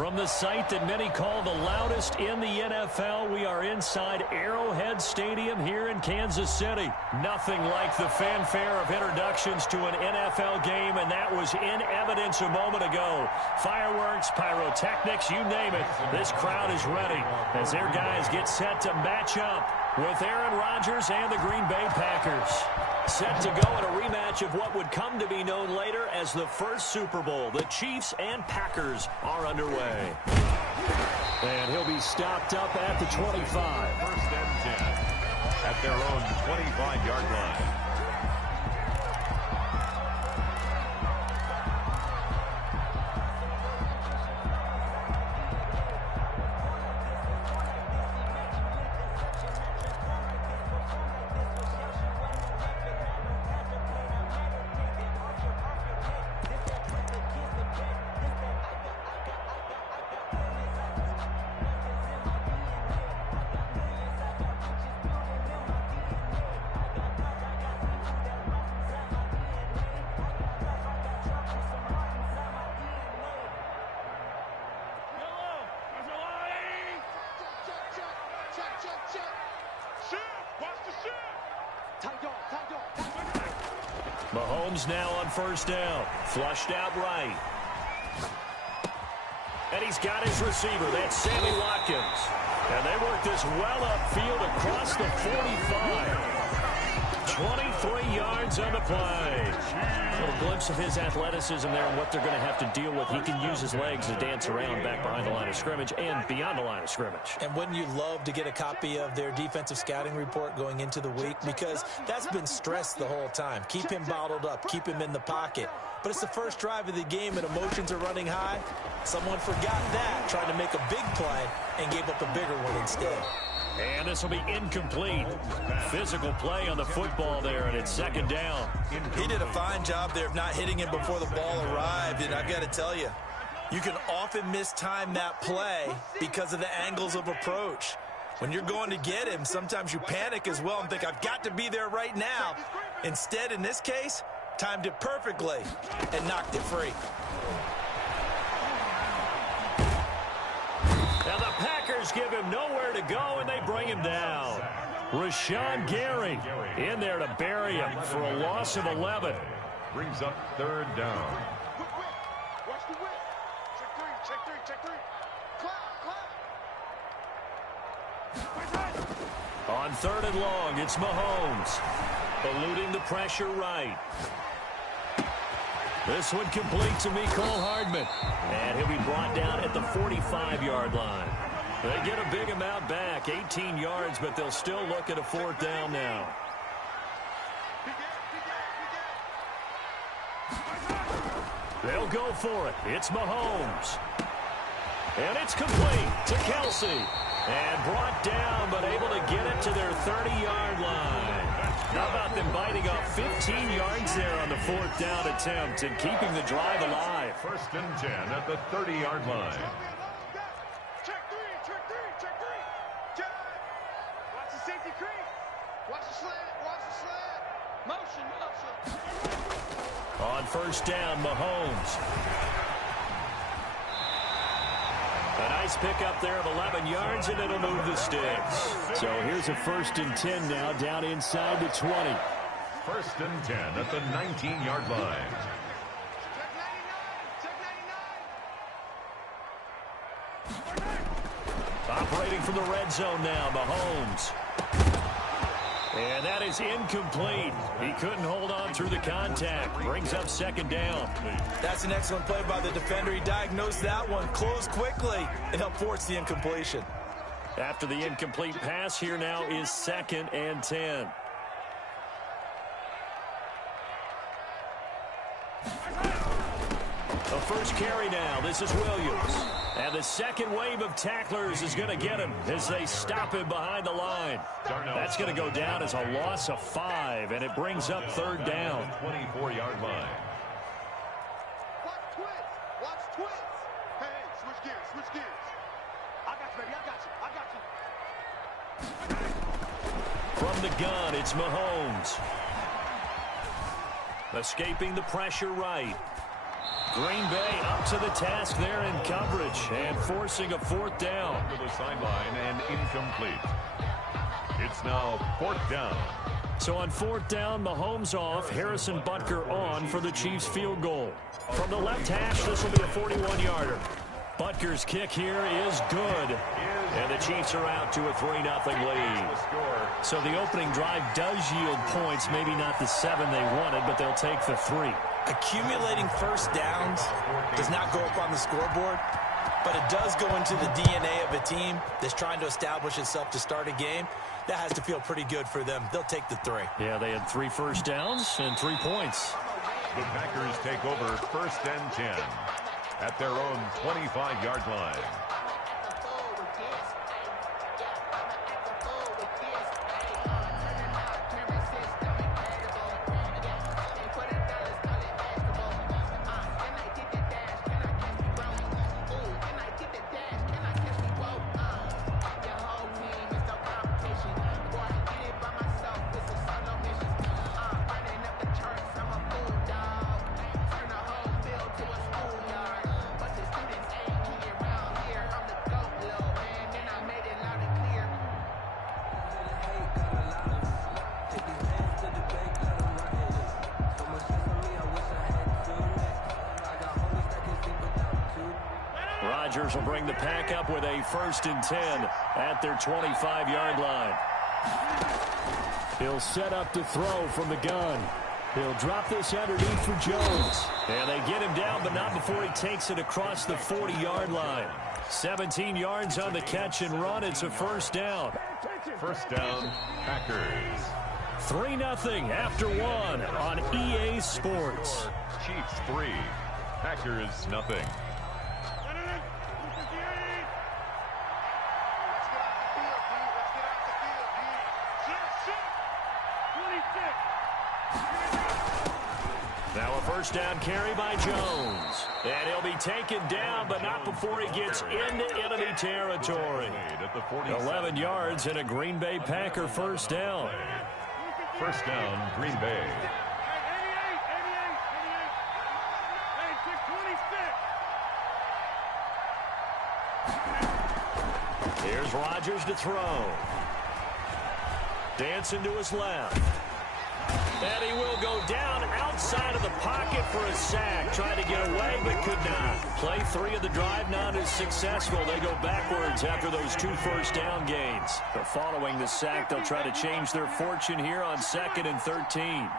From the site that many call the loudest in the NFL, we are inside Arrowhead Stadium here in Kansas City. Nothing like the fanfare of introductions to an NFL game, and that was in evidence a moment ago. Fireworks, pyrotechnics, you name it. This crowd is ready as their guys get set to match up with Aaron Rodgers and the Green Bay Packers. Set to go in a rematch of what would come to be known later as the first Super Bowl. The Chiefs and Packers are underway. And he'll be stopped up at the 25. First and 10 at their own 25-yard line. Mahomes now on first down. Flushed out right. And he's got his receiver. That's Sammy Watkins. And they work this well upfield across the 45. 23 yards on the play. A little glimpse of his athleticism there and what they're going to have to deal with. He can use his legs to dance around back behind the line of scrimmage and beyond the line of scrimmage. And wouldn't you love to get a copy of their defensive scouting report going into the week? Because that's been stressed the whole time. Keep him bottled up. Keep him in the pocket. But it's the first drive of the game and emotions are running high. Someone forgot that, trying to make a big play, and gave up a bigger one instead. And this will be incomplete. Physical play on the football there, and it's second down. He did a fine job there of not hitting him before the ball arrived, and I've got to tell you, you can often mistime that play because of the angles of approach. When you're going to get him, sometimes you panic as well and think, I've got to be there right now. Instead, in this case, timed it perfectly and knocked it free. Now the Packers give him nowhere to go, and they bring him down. Rashawn Gary in there to bury him for a loss of 11. Brings up third down. Watch the whip. Check three. Clap. On third and long, it's Mahomes. Eluding the pressure right. This one complete to Mecole Hardman. And he'll be brought down at the 45-yard line. They get a big amount back, 18 yards, but they'll still look at a fourth down now. They'll go for it. It's Mahomes. And it's complete to Kelsey. And brought down, but able to get it to their 30-yard line. How about them biting off 15 yards there on the fourth down attempt and keeping the drive alive? First and 10 at the 30-yard line. Check three. Watch the safety creep. Watch the slant. Motion. On first down, Mahomes. A nice pickup there of 11 yards, and it'll move the sticks. So here's a first and 10 now, down inside the 20. First and 10 at the 19-yard line. Operating from the red zone now, Mahomes. And that is incomplete. He couldn't hold on through the contact. Brings up second down. That's an excellent play by the defender. He diagnosed that one, closed quickly, and helped force the incompletion. After the incomplete pass, here now is second and 10. The first carry now. This is Williams. And the second wave of tacklers is going to get him as they stop him behind the line. That's going to go down as a loss of 5, and it brings up third down. 24-yard line. Watch twist. Hey, switch gears. I got you, baby. From the gun, it's Mahomes. Escaping the pressure right. Green Bay up to the task there in coverage and forcing a fourth down. To the sideline and incomplete. It's now fourth down. So on fourth down, Mahomes off, Harrison Butker on for the Chiefs field goal. From the left hash, this will be a 41-yarder. Butker's kick here is good. And the Chiefs are out to a 3-0 lead. So the opening drive does yield points, maybe not the 7 they wanted, but they'll take the 3. Accumulating first downs does not go up on the scoreboard, but it does go into the DNA of a team that's trying to establish itself to start a game. That has to feel pretty good for them. They'll take the 3. Yeah, they had 3 first downs and 3 points. The Packers take over first and 10 at their own 25-yard line. Rodgers will bring the pack up with a first and 10 at their 25-yard line. He'll set up to throw from the gun. He'll drop this underneath for Jones. And they get him down, but not before he takes it across the 40-yard line. 17 yards on the catch and run. It's a first down. First down, Packers. 3-0 after 1 on EA Sports. Chiefs 3, Packers nothing. Now a first down carry by Jones. And he'll be taken down, but not before he gets into enemy territory. 11 yards and a Green Bay Packer first down. First down, Green Bay. Here's Rodgers to throw. Dancing to his left. And he will go down outside of the pocket for a sack. Tried to get away, but could not. Play 3 of the drive not as successful. They go backwards after those 2 first down gains. But following the sack, they'll try to change their fortune here on 2nd and 13.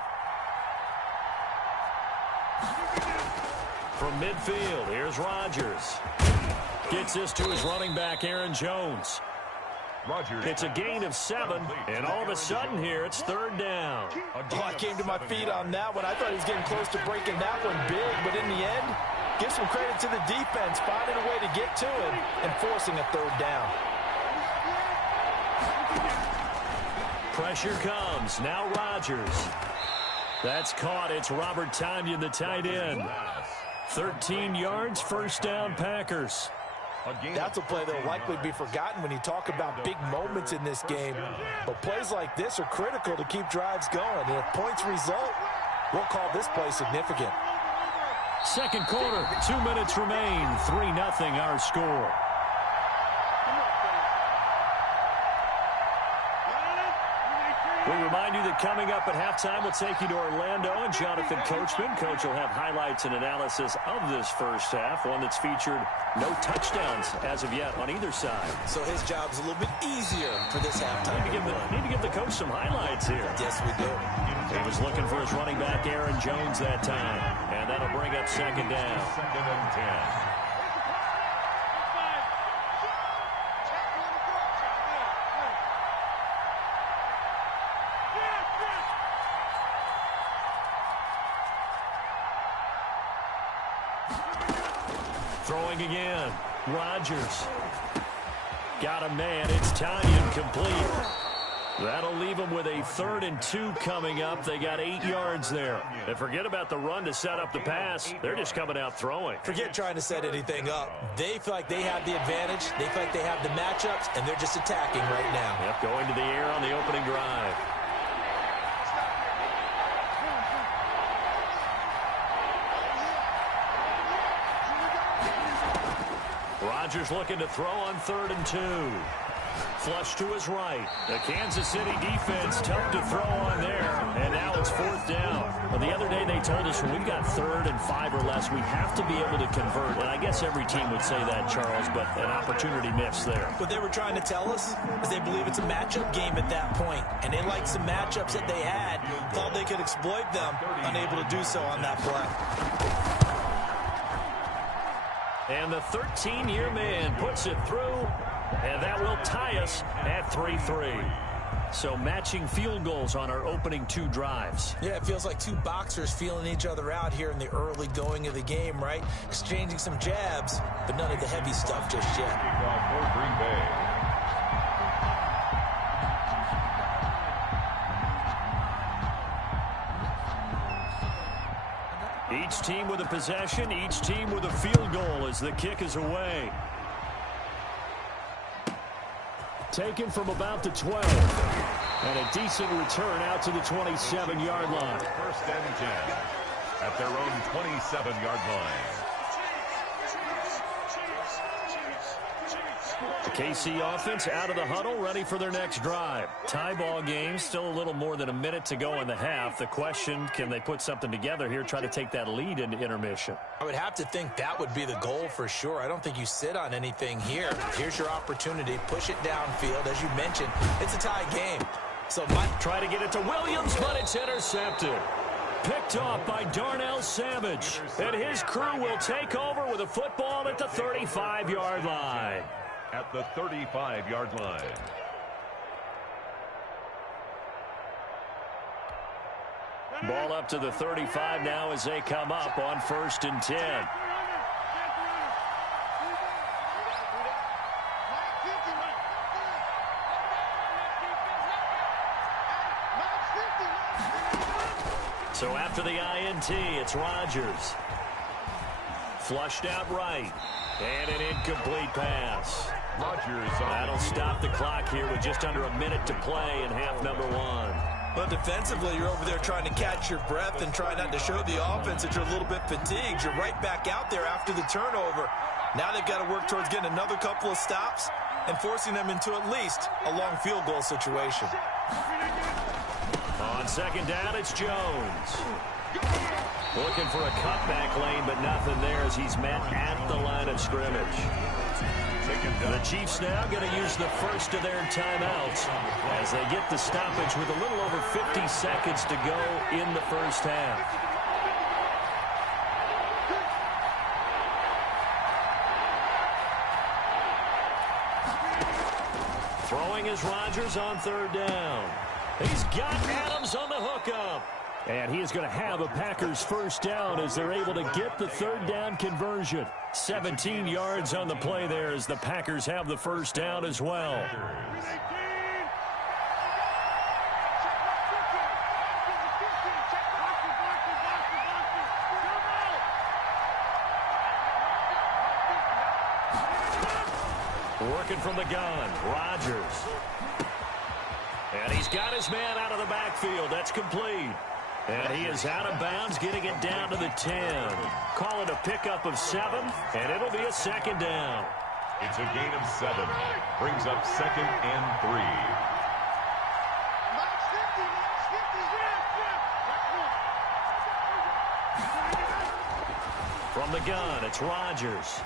From midfield, here's Rodgers. Gets this to his running back, Aaron Jones. Rodgers. It's a gain of 7, and all of a sudden here, it's third down. Oh, I came to my feet on that one. I thought he was getting close to breaking that one big, but in the end, give some credit to the defense, finding a way to get to it and forcing a third down. Pressure comes. Now Rodgers. That's caught. It's Robert Tonyan, the tight end. 13 yards, first down, Packers. That's a play that will likely be forgotten when you talk about big moments in this game. But plays like this are critical to keep drives going. And if points result, we'll call this play significant. Second quarter, 2 minutes remain. 3-0 our score. We remind you that coming up at halftime, we'll take you to Orlando and Jonathan Coachman. Coach will have highlights and analysis of this first half, one that's featured no touchdowns as of yet on either side. So his job's a little bit easier for this halftime. Need to give the coach some highlights here. Yes, we do. He was looking for his running back, Aaron Jones, that time. And that'll bring up second down. Second and 10. Throwing again. Rodgers. Got a man. It's Tonyan complete. That'll leave them with a 3rd and 2 coming up. They got 8 yards there. And forget about the run to set up the pass. They're just coming out throwing. Forget trying to set anything up. They feel like they have the advantage. They feel like they have the matchups, and they're just attacking right now. Yep, going to the air on the opening drive. Rodgers looking to throw on 3rd and 2. Flush to his right. The Kansas City defense tough to throw on there. And now it's 4th down. Well, the other day they told us when we've got 3rd and 5 or less, we have to be able to convert. And I guess every team would say that, Charles, but an opportunity missed there. What they were trying to tell us is they believe it's a matchup game at that point. And they liked some matchups that they had. Thought they could exploit them. Unable to do so on that play. And the 13-year man puts it through. And that will tie us at 3-3. So matching field goals on our opening 2 drives. Yeah, it feels like 2 boxers feeling each other out here in the early going of the game, right? Exchanging some jabs, but none of the heavy stuff just yet. Kickoff for Green Bay. Each team with a possession, each team with a field goal as the kick is away. Taken from about the 12. And a decent return out to the 27-yard line. 1st and 10 at their own 27-yard line. The KC offense out of the huddle, ready for their next drive. Tie ball game, still a little more than a minute to go in the half. The question, can they put something together here, try to take that lead into intermission? I would have to think that would be the goal for sure. I don't think you sit on anything here. Here's your opportunity. Push it downfield. As you mentioned, it's a tie game. So Mike try to get it to Williams, but it's intercepted. Picked off by Darnell Savage. And his crew will take over with a football at the 35-yard line. At the 35-yard line. Ball up to the 35 now as they come up on 1st and 10. So after the INT, it's Rodgers. Flushed out right. And an incomplete pass. Rodgers. That'll stop the clock here with just under a minute to play in half number 1. Well, defensively, you're over there trying to catch your breath and try not to show the offense that you're a little bit fatigued. You're right back out there after the turnover. Now they've got to work towards getting another couple of stops and forcing them into at least a long field goal situation. On 2nd down, it's Jones. Looking for a cutback lane, but nothing there as he's met at the line of scrimmage. The Chiefs now going to use the first of their timeouts as they get the stoppage with a little over 50 seconds to go in the first half. Throwing is Rodgers on 3rd down. He's got Adams on the hookup. And he is going to have a Packers first down as they're able to get the 3rd down conversion. 17 yards on the play there as the Packers have the first down as well. Working from the gun, Rodgers. And he's got his man out of the backfield. That's complete. And he is out of bounds, getting it down to the 10. Call it a pickup of 7, and it'll be a 2nd down. It's a gain of 7. Brings up 2nd and 3. From the gun, it's Rodgers.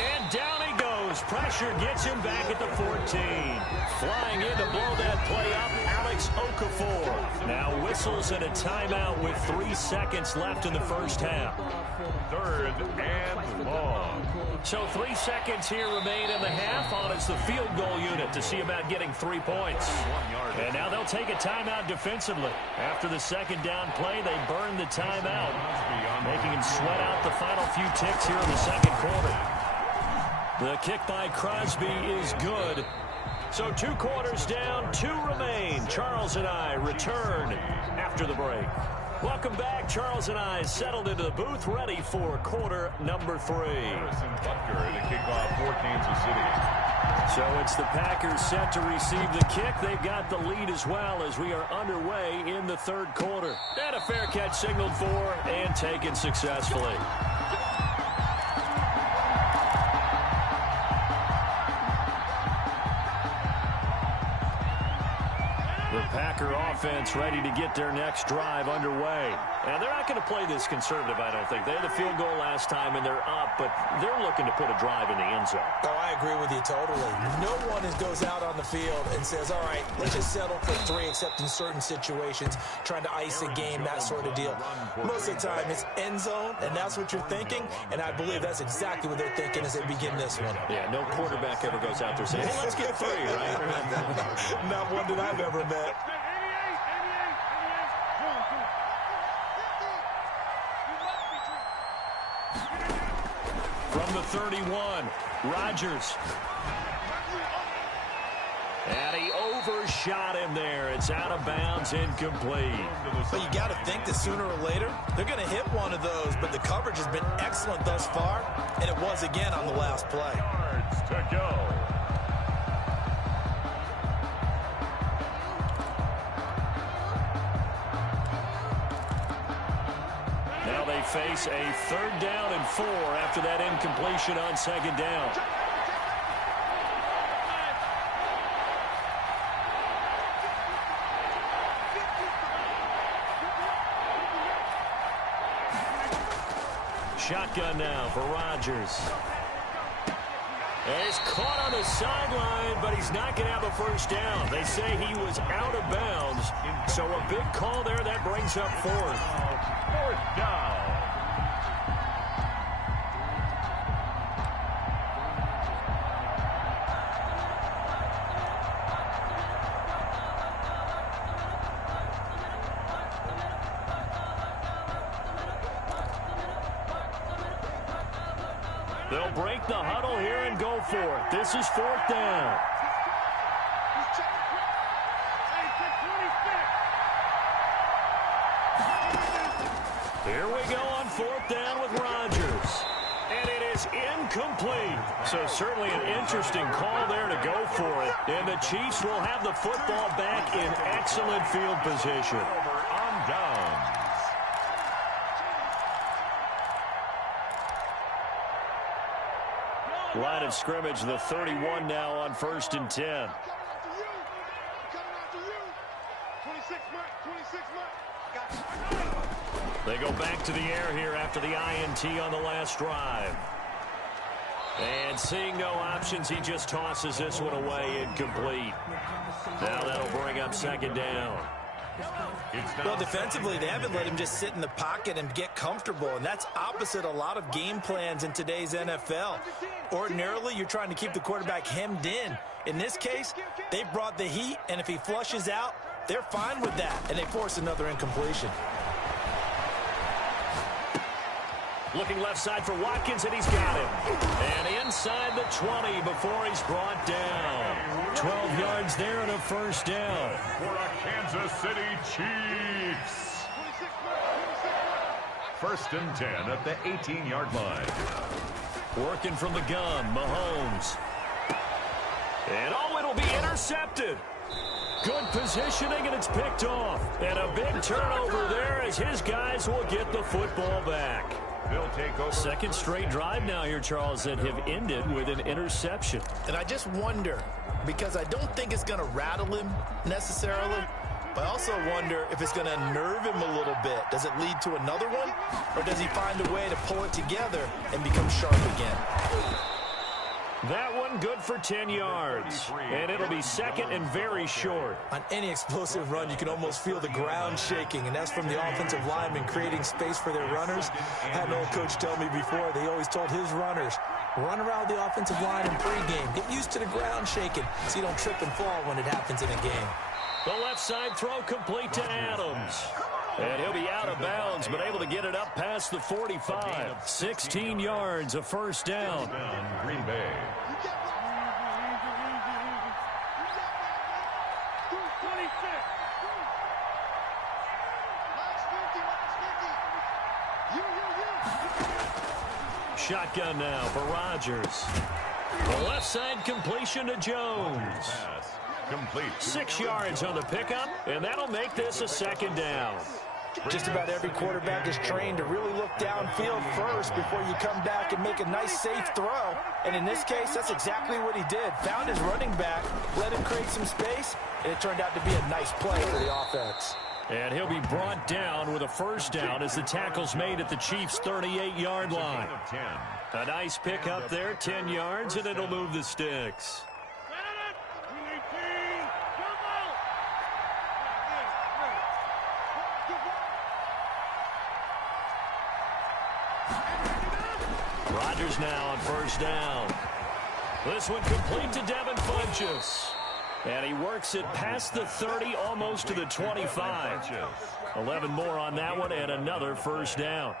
And down he goes. Pressure gets him back at the 14. Flying in to blow that play up, Alex Okafor. Now whistles and a timeout with 3 seconds left in the first half. 3rd and long. So 3 seconds here remain in the half on as the field goal unit to see about getting 3 points. And now they'll take a timeout defensively. After the 2nd down play, they burn the timeout, making him sweat out the final few ticks here in the 2nd quarter. The kick by Crosby is good. So 2 quarters down, 2 remain. Charles and I return after the break. Welcome back. Charles and I settled into the booth, ready for quarter number 3. Harrison Butker to kick off for Kansas City. So it's the Packers set to receive the kick. They've got the lead as well as we are underway in the 3rd quarter. And a fair catch signaled for and taken successfully. Packer offense ready to get their next drive underway. And they're not going to play this conservative, I don't think. They had the field goal last time, and they're up, but they're looking to put a drive in the end zone. Oh, I agree with you totally. No one goes out on the field and says, all right, let's just settle for 3, except in certain situations, trying to ice a game, that sort of deal. Most of the time, it's end zone, and that's what you're thinking, and I believe that's exactly what they're thinking as they begin this one. Yeah, no quarterback ever goes out there saying, hey, let's get 3, right? Not one that I've ever met. From the 31, Rodgers. And he overshot him there. It's out of bounds, incomplete. But you got to think that sooner or later, they're going to hit one of those. But the coverage has been excellent thus far, and it was again on the last play. Yards to go. Now they face a 3rd down and 4 after that incompletion on 2nd down. Shotgun now for Rodgers. And he's caught on the sideline, but he's not going to have a 1st down. They say he was out of bounds, so a big call there. That brings up 4th. 4th down. They'll break the huddle here and go for it. This is 4th down. Here we go on 4th down with Rodgers. And it is incomplete. So certainly an interesting call there to go for it. And the Chiefs will have the football back in excellent field position. On downs. Line of scrimmage, the 31 now on 1st and 10. They go back to the air here after the INT on the last drive. And seeing no options, he just tosses this one away, incomplete. Now that'll bring up 2nd down. Well, defensively, they haven't let him just sit in the pocket and get comfortable, and that's opposite a lot of game plans in today's NFL. Ordinarily, you're trying to keep the quarterback hemmed in. In this case, they brought the heat, and if he flushes out, they're fine with that, and they force another incompletion. Looking left side for Watkins, and he's got him. And inside the 20 before he's brought down. 12 yards there and a 1st down. For the Kansas City Chiefs. 1st and 10 at the 18-yard line. Working from the gun, Mahomes. And it'll be intercepted. Good positioning, and it's picked off. And a big turnover there as his guys will get the football back. They'll take over. 2nd straight drive now here, Charles, that have ended with an interception. And I just wonder, because I don't think it's going to rattle him necessarily, but I also wonder if it's going to unnerve him a little bit. Does it lead to another one, or does he find a way to pull it together and become sharp again? That one good for 10 yards. And it'll be 2nd and very short. On any explosive run, you can almost feel the ground shaking, and that's from the offensive linemen creating space for their runners. I had an old coach tell me before, they always told his runners, run around the offensive line in pregame. Get used to the ground shaking so you don't trip and fall when it happens in a game. The left side throw complete to Adams. And he'll be out of bounds, but able to get it up past the 45. 16 yards, a 1st down. Green Bay. Shotgun now for Rodgers. The left side completion to Jones. Pass complete. 6 yards on the pickup, and that'll make this a 2nd down. Just about every quarterback is trained to really look downfield first before you come back and make a nice, safe throw. And in this case, that's exactly what he did. Found his running back, let him create some space, and it turned out to be a nice play for the offense. And he'll be brought down with a first down as the tackle's made at the Chiefs' 38-yard line. A nice pick up there, 10 yards, and it'll move the sticks. Rodgers now on first down. This one complete to Devin Funchess. And he works it past the 30, almost to the 25. 11 more on that one, and another first down.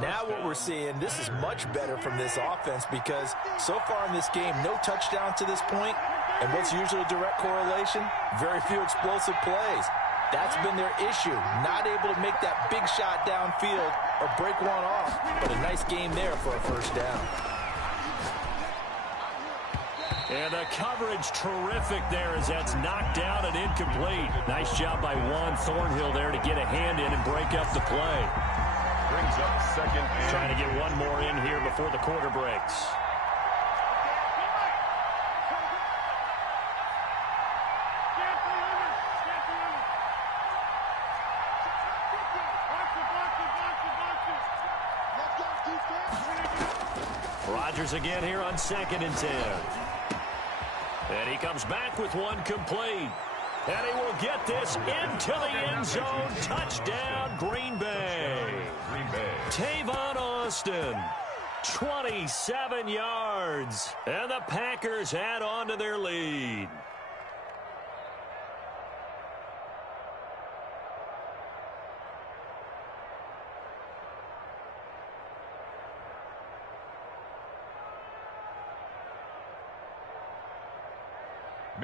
Now what we're seeing, this is much better from this offense because so far in this game, no touchdowns to this point. And what's usually a direct correlation? Very few explosive plays. That's been their issue, not able to make that big shot downfield or break one off. But a nice game there for a first down. And the coverage terrific there as that's knocked down and incomplete. Nice job by Juan Thornhill there to get a hand in and break up the play. Brings up second and trying to get one more in here before the quarter breaks. Rodgers again here on 2nd and 10. And he comes back with one complete. And he will get this into the end zone. Touchdown, Green Bay. Tavon Austin, 27 yards. And the Packers add on to their lead.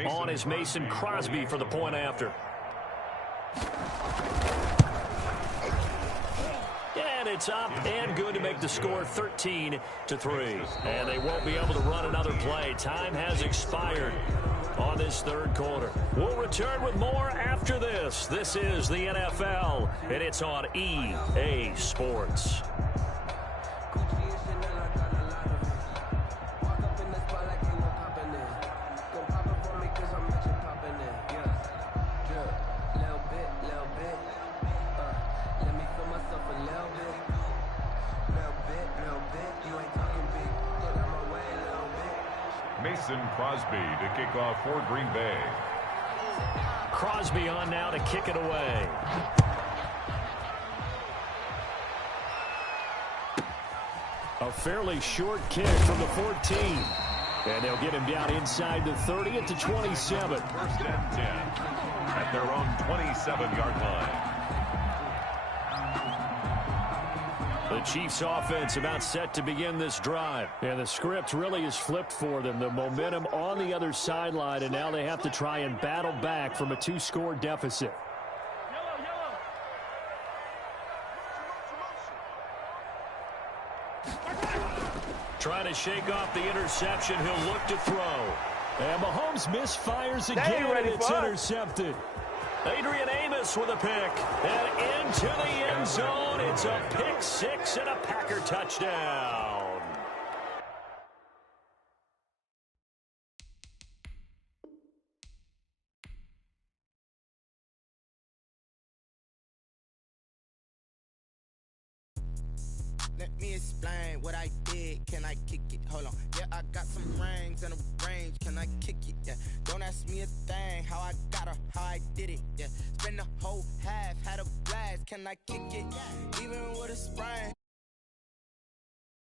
On is Mason Crosby for the point after. And it's up and good to make the score 13-3. And they won't be able to run another play. Time has expired on this third quarter. We'll return with more after this. This is the NFL, and it's on EA Sports. Mason Crosby to kick off for Green Bay. Crosby on now to kick it away. A fairly short kick from the 14. And they'll get him down inside the 30 at the 27. First and 10 at their own 27-yard line. The Chiefs offense about set to begin this drive. And the script really is flipped for them. The momentum on the other sideline, and now they have to try and battle back from a 2-score deficit. Trying to shake off the interception. He'll look to throw. And Mahomes misfires again, and it's intercepted. Adrian Amos with a pick. And into the end zone. It's a pick six and a Packer touchdown. Let me explain what I did. Can I kick it? Hold on. Yeah, I got some rings and a range. Can I kick it? Yeah. Don't ask me a thing. How I got her, how I did it. Yeah. Spend the whole half, had a blast. Can I kick it? Even with a sprain.